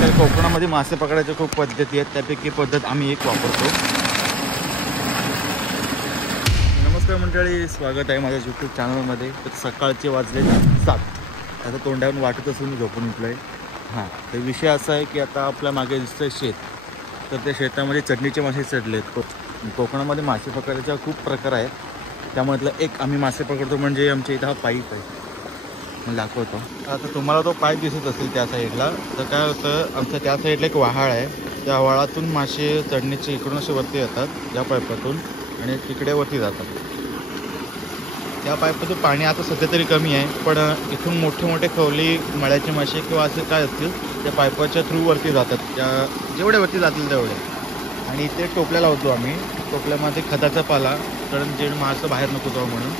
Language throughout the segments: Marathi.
तर कोकणामध्ये मासे पकडायच्या खूप पद्धती आहेत, त्यापैकी पद्धत आम्ही एक वापरतो. नमस्कार मंडळी, स्वागत आहे माझ्या यूट्यूब चॅनलमध्ये. तर सकाळचे वाजले 7. आता तोंडावरून वाटत असून मी झोपून उठलो आहे. हां, तर विषय असा आहे की आता आपल्या मागे दिसतं शेत. तर त्या शेतामध्ये चटणीचे मासे चढले आहेत. कोकणामध्ये मासे पकडायचा खूप प्रकार आहेत. त्यामधलं एक आम्ही मासे पकडतो म्हणजे आमच्या इथं हा पाईप आहे. मी दाखवतो. आता तुम्हाला तो पाईप दिसत असेल त्या साईडला. तर काय होतं, आमच्या त्या साईडला एक वहाळ आहे. त्या वहाळातून मासे चढणीचे इकडून असे वरती येतात या पाईपातून आणि तिकडे वरती जातात. त्या पाईपमधून पाणी आता सध्या तरी कमी आहे, पण इथून मोठे मोठे खवली मळ्याचे मासे किंवा असे काय असतील त्या पाईपाच्या थ्रू वरती जातात. त्या जेवढे वरती जातील तेवढे. आणि इथे टोपल्या लावतो आम्ही. टोपल्यामध्ये खताचा पाला, कारण जे मासं बाहेर नको जावं म्हणून.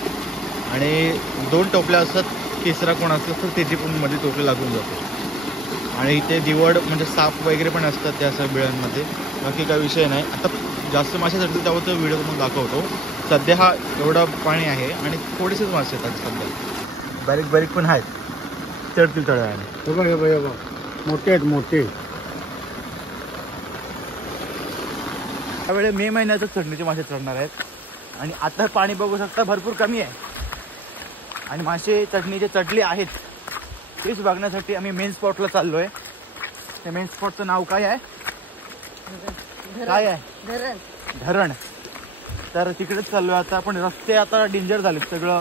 आणि 2 टोपल्या असतात, तिसरा कोण असतं तर त्याची पण मध्ये टोपली लागून जातो. आणि इथे दिवड म्हणजे साप वगैरे पण असतात त्या असं बिळांमध्ये. बाकी काही विषय नाही. आता जास्त मासे चढतील त्यावर व्हिडिओ म्हणून दाखवतो. सध्या हा एवढा पाणी आहे आणि थोडेसेच मासे येतात सध्या. बारीक बारीक पण आहेत, चढतील थोड्या वेळाने. बघा मोठे आहेत मोठे. त्यावेळी मे महिन्यातच चढणीचे मासे चढणार आहेत. आणि आता पाणी बघू शकता भरपूर कमी आहे आणि मासे चढणीचे चढले आहेत तेच बघण्यासाठी आम्ही मेन स्पॉटला चाललो आहे. त्या मेन स्पॉटचं नाव काय आहे? काय आहे? धरण. तर तिकडेच चाललो आहे आता. पण रस्ते आता डेंजर झालेत, सगळं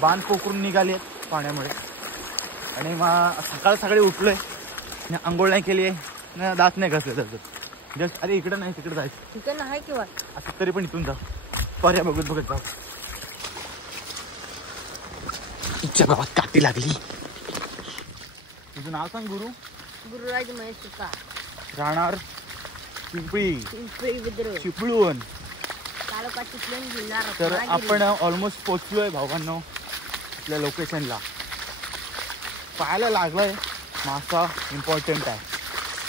बांध पोखरून निघाले आहेत पाण्यामुळे. आणि मग सकाळी उठलोय, आंघोळ नाही केली आहे ना, दात नाही घासले त्याचं. जस्ट अरे इकडं नाही तिकडे जायचं, तिकडं आहे किंवा असं तरी पण इथून जा. पर्या बघत जाऊ. तुझ्या गावात काठी लागली. तुझं नाव सांग. गुरुराज महेश सुतार, राहणार पिंपळी बुद्रुक, चिपळूण. तालुका चिपळूण, जिल्हा तर रत्नागिरी. आपण ऑलमोस्ट पोचलोय भावांनो आपल्या लोकेशनला. पाहायला लागलाय मासा इम्पॉर्टंट आहे,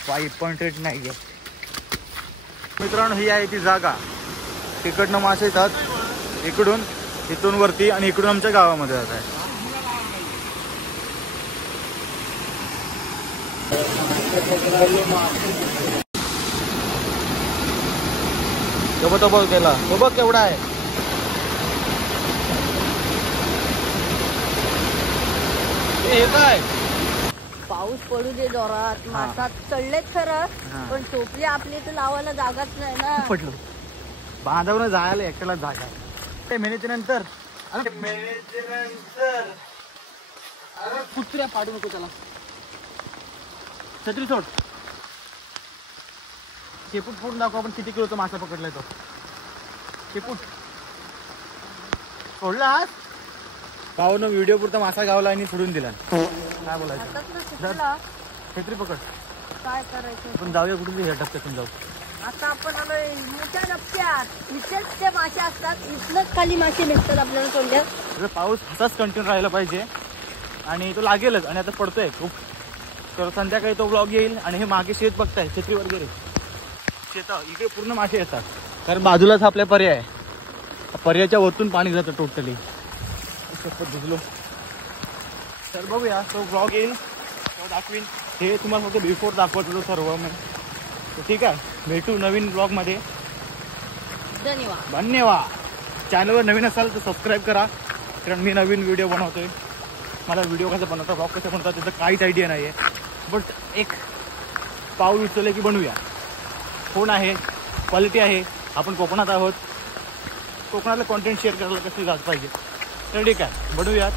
पाय इम्पॉर्टंट नाही आहे मित्रांनो. ही आहे ती जागा. तिकडनं मासे येतात इकडून, इथून वरती आणि इकडून आमच्या गावामध्ये जात आहे. तो बघ केला, तो बघ केवढा आहे. हे काय पाऊस पडू दे जोरात, मासा चढलेत खरं, पण टोपली आपली तर लावायला जागाच नाही ना. पडलो बांधावर जायला एकट्याला जागा. ते महिन्याच्या नंतर अरे कुत्र्या पाडू नको त्याला. छत्री सोड. शेपूट फोडून दाखव आपण किती किलोचा मासा पकडलाय तो. शेपूट सोडला पाहून व्हिडिओ पुरता मासा गावला आणि सोडून दिला. काय बोलायचं, छत्री पकड. काय करायचं, आपण जाऊया कुठून ह्या टप्प्यातून जाऊ. आता आपण आलोय मोठ्या डबक्यात. इथेच ते मासे असतात, इथनच खाली मासे भेटतात आपल्याला सोडल्यात. पाऊस असाच कंटिन्यू राहायला पाहिजे आणि तो लागेलच. आणि आता पडतोय खूप. तर संध्याकाळी तो ब्लॉग येईल. आणि हे मागे शेत बघताय, छत्री वगैरे शेत इकडे पूर्ण मासे येतात, कारण बाजूलाच आपल्या पर्याय आहे. पर्यायाच्या वरतून पाणी जातं टोटली. भिजलो. तर बघूया तो ब्लॉग येईल तो दाखवीन. हे तुम्हाला फक्त बिफोर दाखवतो सर्व मी. ठीक आहे, भेटू नवीन ब्लॉगमध्ये. धन्यवाद. चॅनलवर नवीन असाल तर सबस्क्राईब करा, कारण मी नवीन व्हिडिओ बनवतोय. मला व्हिडिओ कसा बनवतात, ब्लॉग कसा बनवतात त्याचं काहीच आयडिया नाही आहे. बट एक पाऊल उचलले की बनवूया. फोन आहे, क्वालिटी आहे. आपण कोकणात आहोत, कोकणातलं कॉन्टेंट शेअर करायला कसं जात पाहिजे. तर ठीक आहे, बनवूयात.